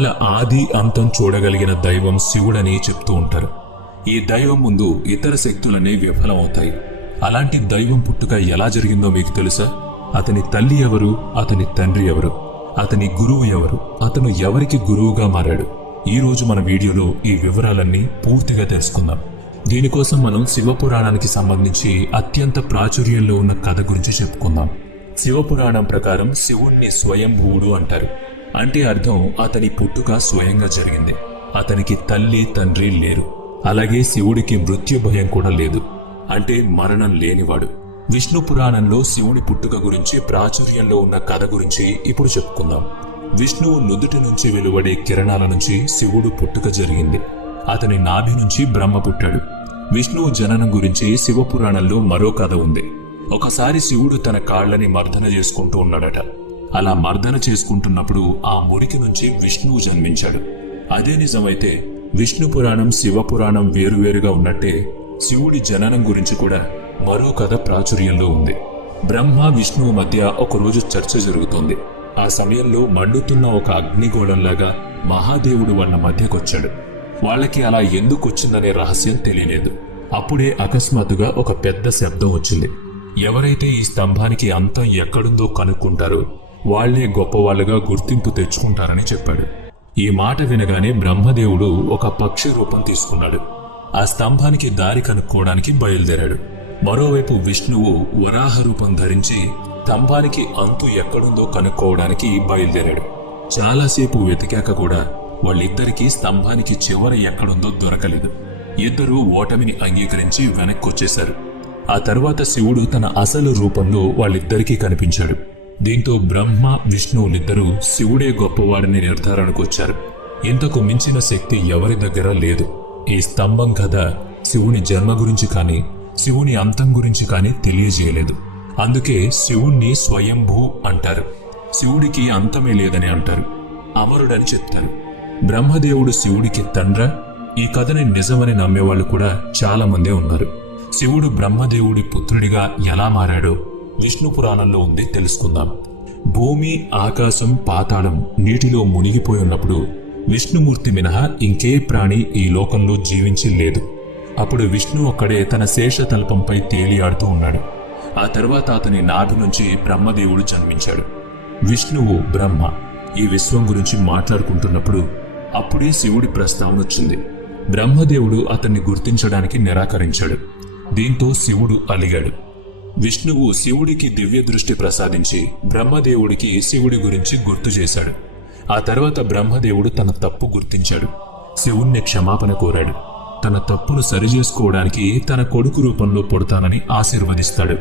గ్రహాల ఆది అంతం చూడగలిగిన దైవం శివుడని చెప్తూ ఉంటారు. ఈ దైవం ముందు ఇతర శక్తులనే విఫలమవుతాయి. అలాంటి దైవం పుట్టుక ఎలా జరిగిందో మీకు తెలుసా? అతని తల్లి ఎవరు, అతని తండ్రి ఎవరు, అతని గురువు ఎవరు, అతను ఎవరికి గురువుగా మారాడు? ఈ రోజు మన వీడియోలో ఈ వివరాలన్నీ పూర్తిగా తెలుసుకుందాం. దీనికోసం మనం శివపురాణానికి సంబంధించి అత్యంత ప్రాచుర్యంలో ఉన్న కథ గురించి చెప్పుకుందాం. శివపురాణం ప్రకారం శివుణ్ణి స్వయంభూవుడు అంటారు. అంటే అర్థం అతని పుట్టుక స్వయంగా జరిగింది. అతనికి తల్లి తండ్రి లేరు. అలాగే శివుడికి మృత్యు భయం కూడా లేదు, అంటే మరణం లేనివాడు. విష్ణు పురాణంలో శివుడి పుట్టుక గురించి ప్రాచుర్యంలో ఉన్న కథ గురించి ఇప్పుడు చెప్పుకుందాం. విష్ణువు నుదుటి నుంచి వెలువడే కిరణాల నుంచి శివుడు పుట్టుక జరిగింది. అతని నాభి నుంచి బ్రహ్మ పుట్టాడు. విష్ణువు జననం గురించి శివపురాణంలో మరో కథ ఉంది. ఒకసారి శివుడు తన కాళ్లని మర్దన చేసుకుంటూ ఉన్నాడట. అలా మర్దన చేసుకుంటున్నప్పుడు ఆ మురికి నుంచి విష్ణువు జన్మించాడు. అదే నిజమైతే విష్ణు పురాణం శివపురాణం వేరువేరుగా ఉన్నట్టే శివుడి జననం గురించి కూడా మరో కథ ప్రాచుర్యంలో ఉంది. బ్రహ్మ విష్ణువు మధ్య ఒకరోజు చర్చ జరుగుతోంది. ఆ సమయంలో మండుతున్న ఒక అగ్నిగోళంలాగా మహాదేవుడు వాళ్ళ మధ్యకొచ్చాడు. వాళ్ళకి అలా ఎందుకొచ్చిందనే రహస్యం తెలియలేదు. అప్పుడే అకస్మాత్తుగా ఒక పెద్ద శబ్దం వచ్చింది. ఎవరైతే ఈ స్తంభానికి అంతం ఎక్కడుందో కనుక్కుంటారో వాళ్లే గొప్పవాళ్లుగా గుర్తింపు తెచ్చుకుంటారని చెప్పాడు. ఈ మాట వినగానే బ్రహ్మదేవుడు ఒక పక్షి రూపం తీసుకున్నాడు. ఆ స్తంభానికి దారి కనుక్కోవడానికి బయలుదేరాడు. మరోవైపు విష్ణువు వరాహ రూపం ధరించి స్తంభానికి అంతు ఎక్కడుందో కనుక్కోవడానికి బయలుదేరాడు. చాలాసేపు వెతికాక కూడా వాళ్ళిద్దరికీ స్తంభానికి చివర ఎక్కడుందో దొరకలేదు. ఇద్దరూ ఓటమిని అంగీకరించి వెనక్కొచ్చేశారు. ఆ తర్వాత శివుడు తన అసలు రూపంలో వాళ్ళిద్దరికీ కనిపించాడు. దీంతో బ్రహ్మ విష్ణువులిద్దరూ శివుడే గొప్పవాడని నిర్ధారణకు వచ్చారు. ఇంతకు మించిన శక్తి ఎవరి దగ్గర లేదు. ఈ స్తంభం కథ శివుని జన్మ గురించి కానీ శివుని అంతం గురించి కానీ తెలియజేయలేదు. అందుకే శివుణ్ణి స్వయంభూ అంటారు. శివుడికి అంతమే లేదని అంటారు. అమరుడని చెప్తారు. బ్రహ్మదేవుడు శివుడికి తండ్ర? ఈ కథని నిజమని నమ్మేవాళ్ళు కూడా చాలా మందే ఉన్నారు. శివుడు బ్రహ్మదేవుడి పుత్రుడిగా ఎలా మారాడో విష్ణు పురాణంలో ఉంది, తెలుసుకుందాం. భూమి, ఆకాశం, పాతాళం నీటిలో మునిగిపోయి ఉన్నప్పుడు విష్ణుమూర్తి మినహా ఇంకే ప్రాణి ఈ లోకంలో జీవించి లేదు. అప్పుడు విష్ణు ఒక్కడే తన శేషతల్పంపై తేలియాడుతూ ఉన్నాడు. ఆ తర్వాత అతని నాభి నుంచి బ్రహ్మదేవుడు జన్మించాడు. విష్ణువు, బ్రహ్మ ఈ విశ్వం గురించి మాట్లాడుకుంటున్నప్పుడు అప్పుడే శివుడి ప్రస్తావన వచ్చింది. బ్రహ్మదేవుడు అతన్ని గుర్తించడానికి నిరాకరించాడు. దీంతో శివుడు అలిగాడు. విష్ణువు శివుడికి దివ్య దృష్టి ప్రసాదించి బ్రహ్మదేవుడికి శివుడి గురించి గుర్తు చేశాడు. ఆ తర్వాత బ్రహ్మదేవుడు తన తప్పు గుర్తించాడు. శివుణ్ణి క్షమాపణ కోరాడు. తన తప్పును సరిచేసుకోవడానికి తన కొడుకు రూపంలో పుడతానని ఆశీర్వదిస్తాడు.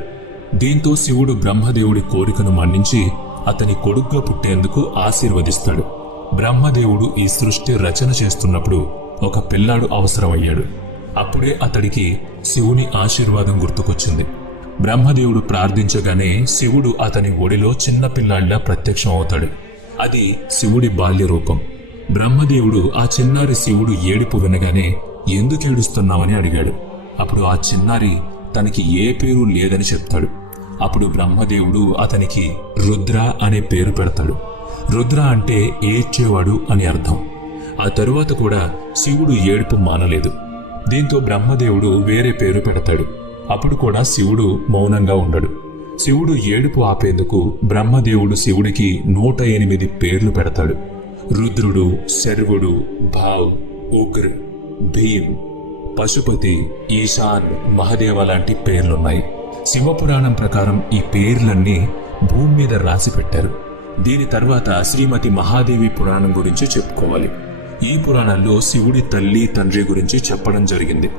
దీంతో శివుడు బ్రహ్మదేవుడి కోరికను మన్నించి అతని కొడుకుగా పుట్టేందుకు ఆశీర్వదిస్తాడు. బ్రహ్మదేవుడు ఈ సృష్టి రచన చేస్తున్నప్పుడు ఒక పిల్లాడు అవసరమయ్యాడు. అప్పుడే అతడికి శివుని ఆశీర్వాదం గుర్తుకొచ్చింది. బ్రహ్మదేవుడు ప్రార్థించగానే శివుడు అతని ఒడిలో చిన్న పిల్లాడిలా ప్రత్యక్షం అవుతాడు. అది శివుడి బాల్య రూపం. బ్రహ్మదేవుడు ఆ చిన్నారి శివుడు ఏడుపు వినగానే ఎందుకు ఏడుస్తున్నావని అడిగాడు. అప్పుడు ఆ చిన్నారి తనకి ఏ పేరు లేదని చెప్తాడు. అప్పుడు బ్రహ్మదేవుడు అతనికి రుద్ర అనే పేరు పెడతాడు. రుద్ర అంటే ఏడ్చేవాడు అని అర్థం. ఆ తరువాత కూడా శివుడు ఏడుపు మానలేదు. దీంతో బ్రహ్మదేవుడు వేరే పేరు పెడతాడు. అప్పుడు కూడా శివుడు మౌనంగా ఉండడు. శివుడు ఏడుపు ఆపేందుకు బ్రహ్మదేవుడు శివుడికి 108 పేర్లు పెడతాడు. రుద్రుడు, శర్వుడు, భావ్, ఉగ్ర్, భీం, పశుపతి, ఈశాన్, మహదేవ లాంటి పేర్లున్నాయి. శివపురాణం ప్రకారం ఈ పేర్లన్నీ భూమి మీద రాసి పెట్టారు. దీని తర్వాత శ్రీమతి మహాదేవి పురాణం గురించి చెప్పుకోవాలి. ఈ పురాణంలో శివుడి తల్లి తండ్రి గురించి చెప్పడం జరిగింది.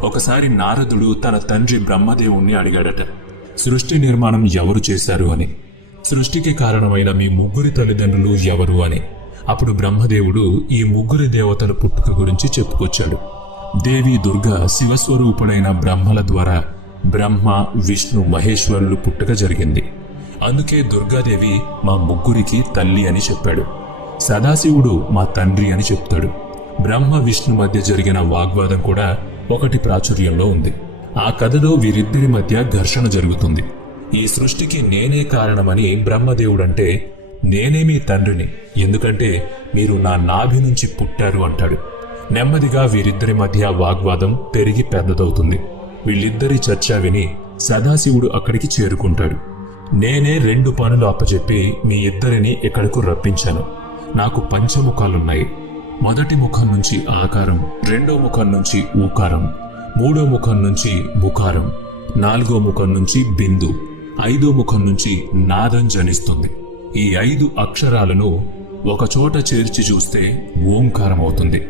ఒకసారి నారదుడు తన తండ్రి బ్రహ్మదేవుణ్ణి అడిగాడట, సృష్టి నిర్మాణం ఎవరు చేశారు అని. సృష్టికి కారణమైన మీ ముగ్గురి తల్లిదండ్రులు ఎవరు అని. అప్పుడు బ్రహ్మదేవుడు ఈ ముగ్గురి దేవతల పుట్టుక గురించి చెప్పుకొచ్చాడు. దేవి దుర్గా శివస్వరూపుడైన బ్రహ్మల ద్వారా బ్రహ్మ, విష్ణు, మహేశ్వరులు పుట్టుక జరిగింది. అందుకే దుర్గాదేవి మా ముగ్గురికి తల్లి అని చెప్పాడు. సదాశివుడు మా తండ్రి అని చెప్తాడు. బ్రహ్మ విష్ణు మధ్య జరిగిన వాగ్వాదం కూడా ఒకటి ప్రాచుర్యంలో ఉంది. ఆ కథలో వీరిద్దరి మధ్య ఘర్షణ జరుగుతుంది. ఈ సృష్టికి నేనే కారణమని బ్రహ్మదేవుడంటే నేనే మీ తండ్రిని, ఎందుకంటే మీరు నా నాభి నుంచి పుట్టారు అంటాడు. నెమ్మదిగా వీరిద్దరి మధ్య వాగ్వాదం పెరిగి పెద్దదవుతుంది. వీళ్ళిద్దరి చర్చ విని సదాశివుడు అక్కడికి చేరుకుంటాడు. నేనే 2 పనులు అప్పచెప్పి మీ ఇద్దరిని ఇక్కడకు రప్పించాను. నాకు పంచముఖాలున్నాయి. మొదటి ముఖం నుంచి ఆకారం, రెండో ముఖం నుంచి ఊకారం, మూడో ముఖం నుంచి ముఖారం, 4వ ముఖం నుంచి బిందు, 5వ ముఖం నుంచి నాదం జనిస్తుంది. ఈ 5 అక్షరాలను ఒకచోట చేర్చి చూస్తే ఓంకారం అవుతుంది.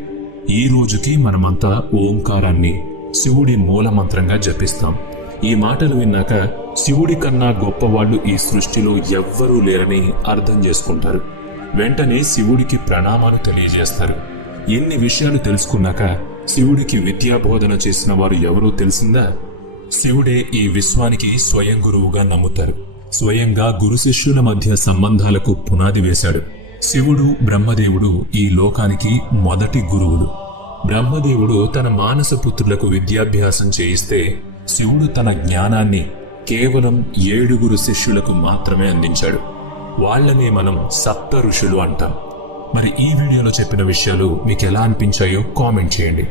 ఈ రోజుకి మనమంతా ఓంకారాన్ని శివుడి మూలమంత్రంగా జపిస్తాం. ఈ మాటలు విన్నాక శివుడి కన్నా గొప్పవాళ్లు ఈ సృష్టిలో ఎవ్వరూ లేరని అర్థం చేసుకుంటారు. వెంటనే శివుడికి ప్రణామాలు తెలియజేస్తారు. ఎన్ని విషయాలు తెలుసుకున్నాక శివుడికి విద్యాబోధన చేసిన వారు ఎవరో తెలిసిందా? శివుడే ఈ విశ్వానికి స్వయం గురువుగా నమ్ముతారు. స్వయంగా గురు శిష్యుల మధ్య సంబంధాలకు పునాది వేశాడు. శివుడు, బ్రహ్మదేవుడు ఈ లోకానికి మొదటి గురువులు. బ్రహ్మదేవుడు తన మానస పుత్రులకు విద్యాభ్యాసం చేయిస్తే శివుడు తన జ్ఞానాన్ని కేవలం 7 శిష్యులకు మాత్రమే అందించాడు. వాళ్లనే మనం సప్త ఋషులు అంటాం. మరి ఈ వీడియోలో చెప్పిన విషయాలు మీకు ఎలా అనిపించాయో కామెంట్ చేయండి.